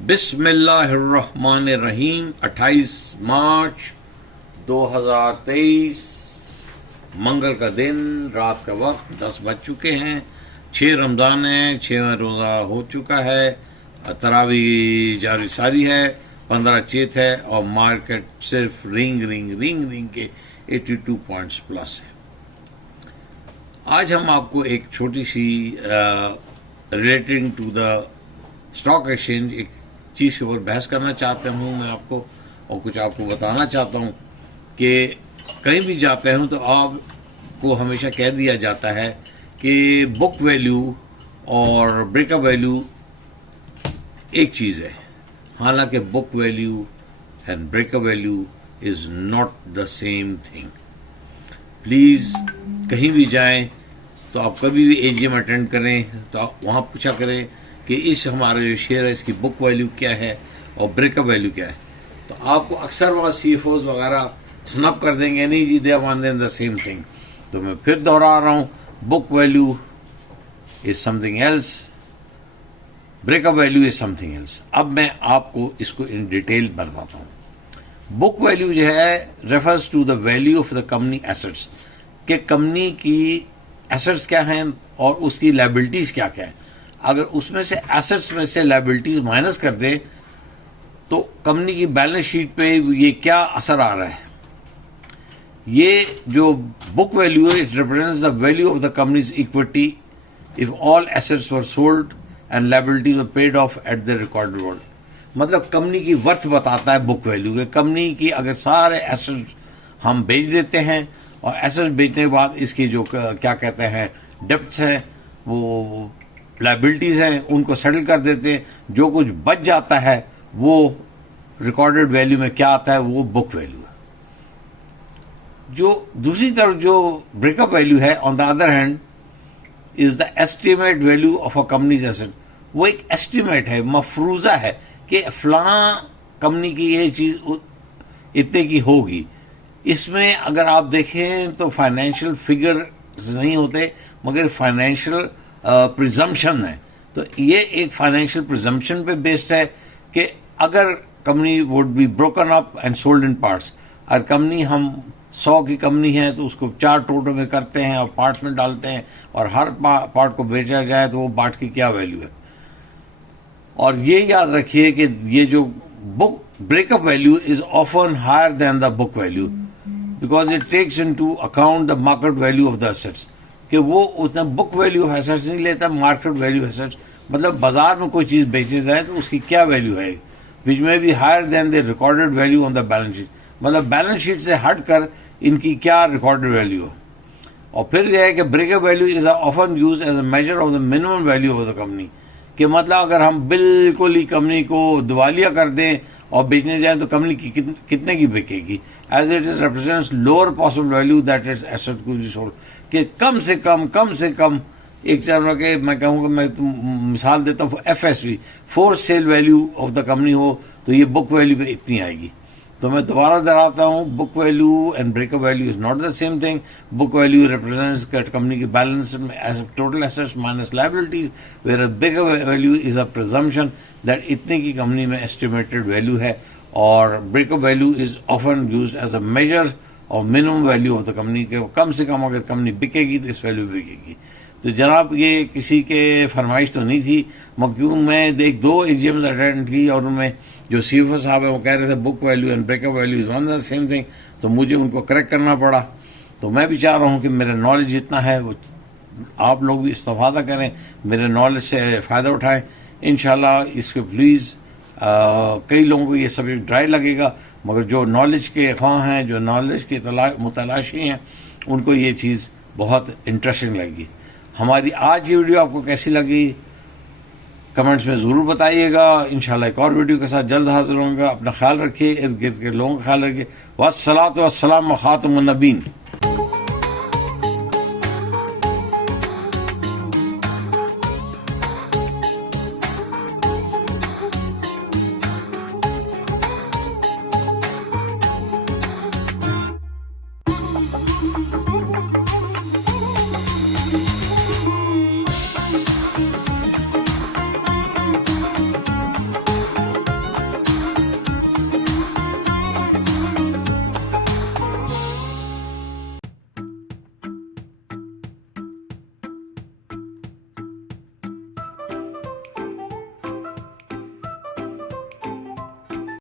बिस्मिल्लाहिर्रहमानिर्रहीम। 28 मार्च 2023 मंगल का दिन, रात का वक्त 10 बज चुके हैं। 6 रमज़ान है, 6वां रोज़ा हो चुका है, तरावी जारी सारी है, 15 चेत है और मार्केट सिर्फ रिंग के 82 पॉइंट्स प्लस है। आज हम आपको एक छोटी सी relating to the stock exchange एक चीज़ के ऊपर बहस करना चाहता हूँ मैं आपको, और कुछ आपको बताना चाहता हूँ कि कहीं भी जाते हैं तो आपको हमेशा कह दिया जाता है कि बुक वैल्यू और ब्रेकअप वैल्यू एक चीज़ है, हालांकि book value and breakup value is not the same thing. Please कहीं भी जाएं तो आप कभी भी एजीएम अटेंड करें तो आप वहाँ पूछा करें कि इस हमारा जो शेयर है इसकी बुक वैल्यू क्या है और ब्रेकअप वैल्यू क्या है। तो आपको अक्सर वहाँ CFOs वगैरह स्नप कर देंगे, नहीं जी दे वन द सेम थिंग। तो मैं फिर दोहरा रहा हूँ, book value is something else, breakup value is something else. अब मैं आपको इसको इन डिटेल बताता हूँ। बुक वैल्यू जो है refers to the value of the company assets, कि कंपनी की एसेट्स क्या हैं और उसकी लायबिलिटीज क्या क्या है। अगर उसमें से एसेट्स में से लायबिलिटीज माइनस कर दे तो कंपनी की बैलेंस शीट पे ये क्या असर आ रहा है। ये जो बुक वैल्यू है, it represents the value of the companies equity if all assets were sold and liabilities were paid of at the recorded world. मतलब कंपनी की वर्थ बताता है बुक वैल्यू के। कंपनी की अगर सारे एसेट्स हम बेच देते हैं और एसेट्स बेचने के बाद इसकी जो क्या कहते हैं डेब्ट्स हैं, वो लायबिलिटीज़ हैं, उनको सेटल कर देते हैं, जो कुछ बच जाता है वो रिकॉर्डेड वैल्यू में क्या आता है, वो बुक वैल्यू है। जो दूसरी तरफ जो ब्रेकअप वैल्यू है, on the other hand, is the estimate value of a companies asset. वो एक एस्टिमेट है, मफरूजा है कि फलां कंपनी की ये चीज़ इतने की होगी। इसमें अगर आप देखें तो फाइनेंशियल फिगर नहीं होते, मगर फाइनेंशियल प्रिजम्पशन है। तो ये एक फाइनेंशियल प्रिजम्पशन पे बेस्ड है कि अगर company would be broken up and sold in parts. अगर कंपनी हम 100 की कंपनी है तो उसको 4 टोटों में करते हैं और पार्ट्स में डालते हैं और हर पार्ट को बेचा जाए तो वो पार्ट की क्या वैल्यू है। और ये याद रखिए कि ये जो book breakup value is often higher than the book value because it takes into account the market value of the assets. कि वो उसने बुक वैल्यू ऑफ एसेट्स नहीं लेता, मार्केट वैल्यू एसेट्स। मतलब बाजार में कोई चीज़ बेची जाए तो उसकी क्या वैल्यू है, which may be higher than the recorded value on the balance sheet. मतलब बैलेंस शीट से हट कर इनकी क्या रिकॉर्डेड वैल्यू है। और फिर यह है कि breakup value is often use as a measure of the minimum value of the company. कि मतलब अगर हम बिल्कुल ही कंपनी को दिवालिया कर दें और बेचने जाएं तो कंपनी की कितने की बिकेगी, as it is represents lower possible value that is asset को बी सोल्ड। कि कम से कम एक चरण के मैं कहूँगा, मैं मिसाल देता हूँ FSV, force sale value of the company हो तो ये बुक वैल्यू पे इतनी आएगी। तो मैं दोबारा दोहराता हूँ, book value and breakup value is not the same thing. Book value represents company की balance total assets minus liabilities, where breakup value is a presumption that इतने की कंपनी में एस्टिमेटेड वैल्यू है। और breakup value is often used as a measure और minimum value of the company के। कम से कम अगर कंपनी बिकेगी तो इस वैल्यू बिकेगी। तो जनाब ये किसी के फरमाइश तो नहीं थी, मगर मैं 2 AGMs अटेंड की और उनमें जो CFO साहब है वो कह रहे थे book value and breakup value is one the same thing. तो मुझे उनको करेक्ट करना पड़ा। तो मैं भी चाह रहा हूँ कि मेरा नॉलेज जितना है वो आप लोग भी इस्तेफादा करें, मेरे नॉलेज से फ़ायदा उठाएं। इंशाल्लाह इसको प्लीज़ कई लोगों को ये सब्जेक्ट ड्राई लगेगा, मगर जो नॉलेज के ख्वाह हैं, जो नॉलेज के मुतलाशी हैं, उनको ये चीज़ बहुत इंटरेस्टिंग लगेगी। हमारी आज की वीडियो आपको कैसी लगी कमेंट्स में ज़रूर बताइएगा। इंशाल्लाह एक और वीडियो के साथ जल्द हाजिर होंगे। अपना ख्याल रखिए, इर्द गिर्द के लोगों का ख्याल रखिए। वस्सलातु वस्सलाम व खातमुन नबीन।